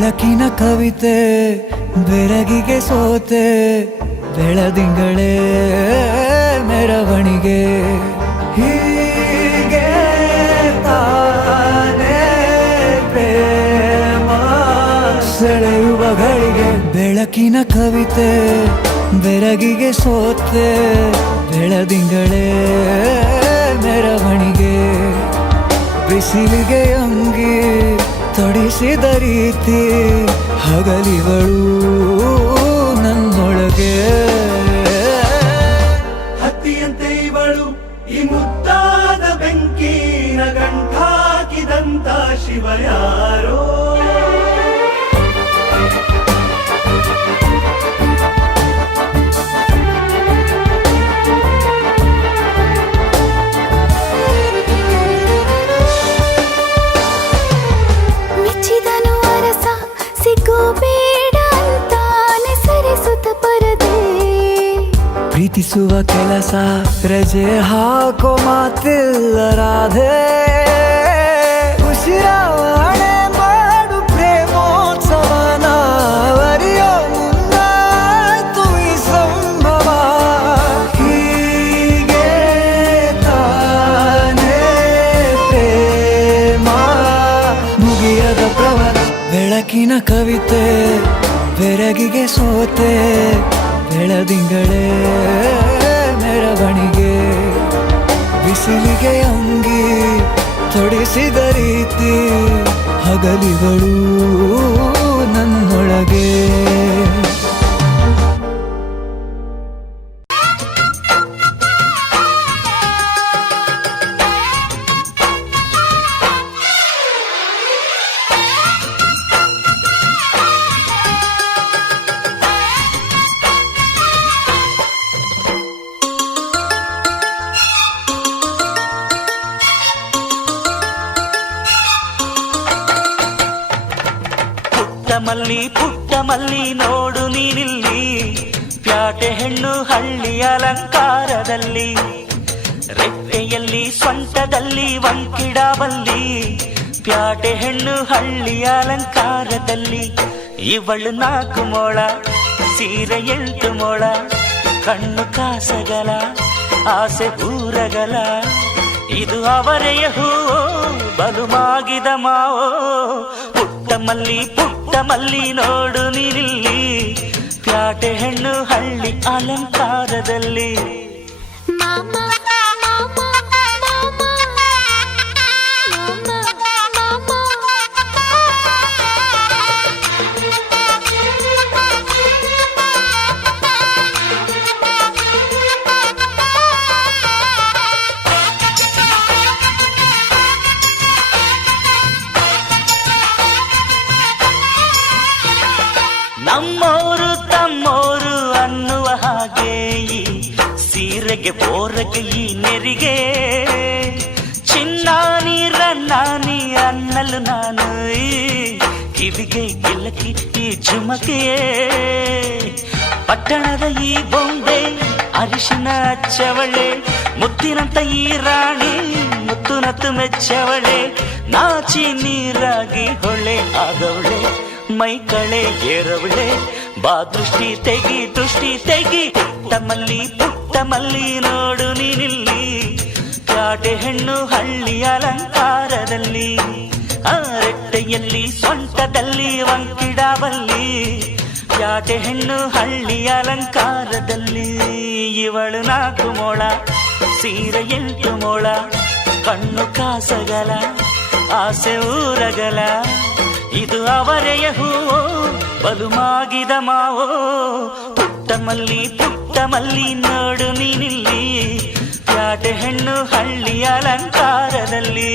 ಬೆಳಕಿನ ಕವಿತೆ ಬೆರಗಿಗೆ ಸೋತೆ ಬೆಳದಿಂಗಳೇ ಮೆರವಣಿಗೆ ಹೀಗೆ ತಾನೇ ಪ್ರೇಮ ಸೆಳೆಯುವ ಗಳಿಗೆ ಬೆಳಕಿನ ಕವಿತೆ ಬೆರಗಿಗೆ ಸೋತೆ ಬೆಳದಿಂಗಳೇ ಮೆರವಣಿಗೆ ಬಿಸಿಲಿಗೆ ಅಂಗಿ ತೊಡಿಸಿದ ರೀತಿ ಹಗಲಿಗಳು ನನ್ನೊಳಗೆ ಹತ್ತಿಯಂತೆ ಇವಳು ಈ ಮುದ್ದಾದ ಬೆಂಕಿನ ಗಂಟಾಕಿದಂತ ಶಿವ ಯಾರೋ ಪ್ರೀತಿಸುವ ಕೆಲಸ ರಜೆ ಹಾಕೋ ಮಾತಿಲ್ಲ ರಾಧೆ ಉಸಿರಾವಣೆ ಮಾಡು ಪ್ರೇಮೋತ್ಸವನ ಅರಿಯೋ ಮುಂದಾಯ್ತು ಈ ಸಂಭವ ಹೀಗೆ ತಾನೇ ಪ್ರೇಮ ಮುಗಿಯದ ಪ್ರವರ ಬೆಳಕಿನ ಕವಿತೆ ಬೆರಗಿಗೆ ಸೋತೆ ಬೆಳದಿಂಗಳೇ ಮೆರವಣಿಗೆ ಬಿಸಿಲಿಗೆ ಅಂಗಿ ತೊಡಿಸಿದ ರೀತಿ ಹಗಲಿಗಳು ನನ್ನೊಳಗೆ ಪುಟ್ಟ ಮಲ್ಲಿ ನೋಡು ನೀನಿಲ್ಲಿ ಪ್ಯಾಟೆ ಹೆಣ್ಣು ಹಳ್ಳಿ ಅಲಂಕಾರದಲ್ಲಿ ರೆಟ್ಟೆಯಲ್ಲಿ ಸೊಂಟದಲ್ಲಿ ವಂಕಿಡಬಲ್ಲಿ ಪ್ಯಾಟೆ ಹೆಣ್ಣು ಹಳ್ಳಿ ಅಲಂಕಾರದಲ್ಲಿ ಇವಳು 4 ಮೊಳ ಸೀರೆ 8 ಮೊಳ ಕಣ್ಣು ಕಾಸಗಲ ಆಸೆ ಊರಗಲ ಇದು ಅವರೆಯ ಹೂವೋ ಬಲುಮಾಗಿದ ಮಾವೋ ಪುಟ್ಟ ಮಲ್ಲಿ ನೋಡು ನೀನಿಲ್ಲಿ ಪ್ಯಾಟೆ ಹೆಣ್ಣು ಹಳ್ಳಿ ಅಲಂಕಾರದಲ್ಲಿ ನಮ್ಮೋರು ತಮ್ಮೋರು ಅನ್ನುವ ಹಾಗೆ ಈ ಸೀರೆಗೆ ಬೋರಗೆ ಈ ನೆರಿಗೆ ಚಿನ್ನಾನಿ ರನ್ನಾನಿ ಅನ್ನಲು ನಾನು ಕಿವಿಗೆ ಗಿಲ್ಲಕಿ ಈ ಜುಮಕೆ ಪಟ್ಟಣದ ಈ ಬೊಂಬೆ ಅರಿಶಿನ ಹಚ್ಚವಳೆ ಮುತ್ತಿನಂತ ಈ ರಾಣಿ ಮುತ್ತು ನತ್ತು ಮೆಚ್ಚವಳೆ ನಾಚಿ ನೀರಾಗಿ ಹೊಳೆ ಆಗವಳೆ ಮೈ ಕಳೆ ಏರವಳೆ ಬಾ ದೃಷ್ಟಿ ತೆಗಿ ಪುಟ್ಟ ಮಲ್ಲಿ ನೋಡು ನೀನಿಲ್ಲಿ ಪ್ಯಾಟೆ ಹೆಣ್ಣು ಹಳ್ಳಿ ಅಲಂಕಾರದಲ್ಲಿ ಆ ರೆಟ್ಟೆಯಲ್ಲಿ ಸೊಂಟದಲ್ಲಿ ವಂಕಿಡಬಲ್ಲಿ ಪ್ಯಾಟೆ ಹೆಣ್ಣು ಹಳ್ಳಿ ಅಲಂಕಾರದಲ್ಲಿ ಇವಳು 4 ಮೊಳ ಸೀರೆ 8 ಮೊಳ ಕಣ್ಣು ಕಾಸಗಲ ಆಸೆ ಊರಗಲ ಇದು ಅವರೆಯ ಹೂವೋ ಬಲುಮಾಗಿದ ಮಾವೋ ಪುಟ್ಟ ಮಲ್ಲಿ ನೋಡು ನೀನಿಲ್ಲಿ ಪ್ಯಾಟೆ ಹೆಣ್ಣು ಹಳ್ಳಿ ಅಲಂಕಾರದಲ್ಲಿ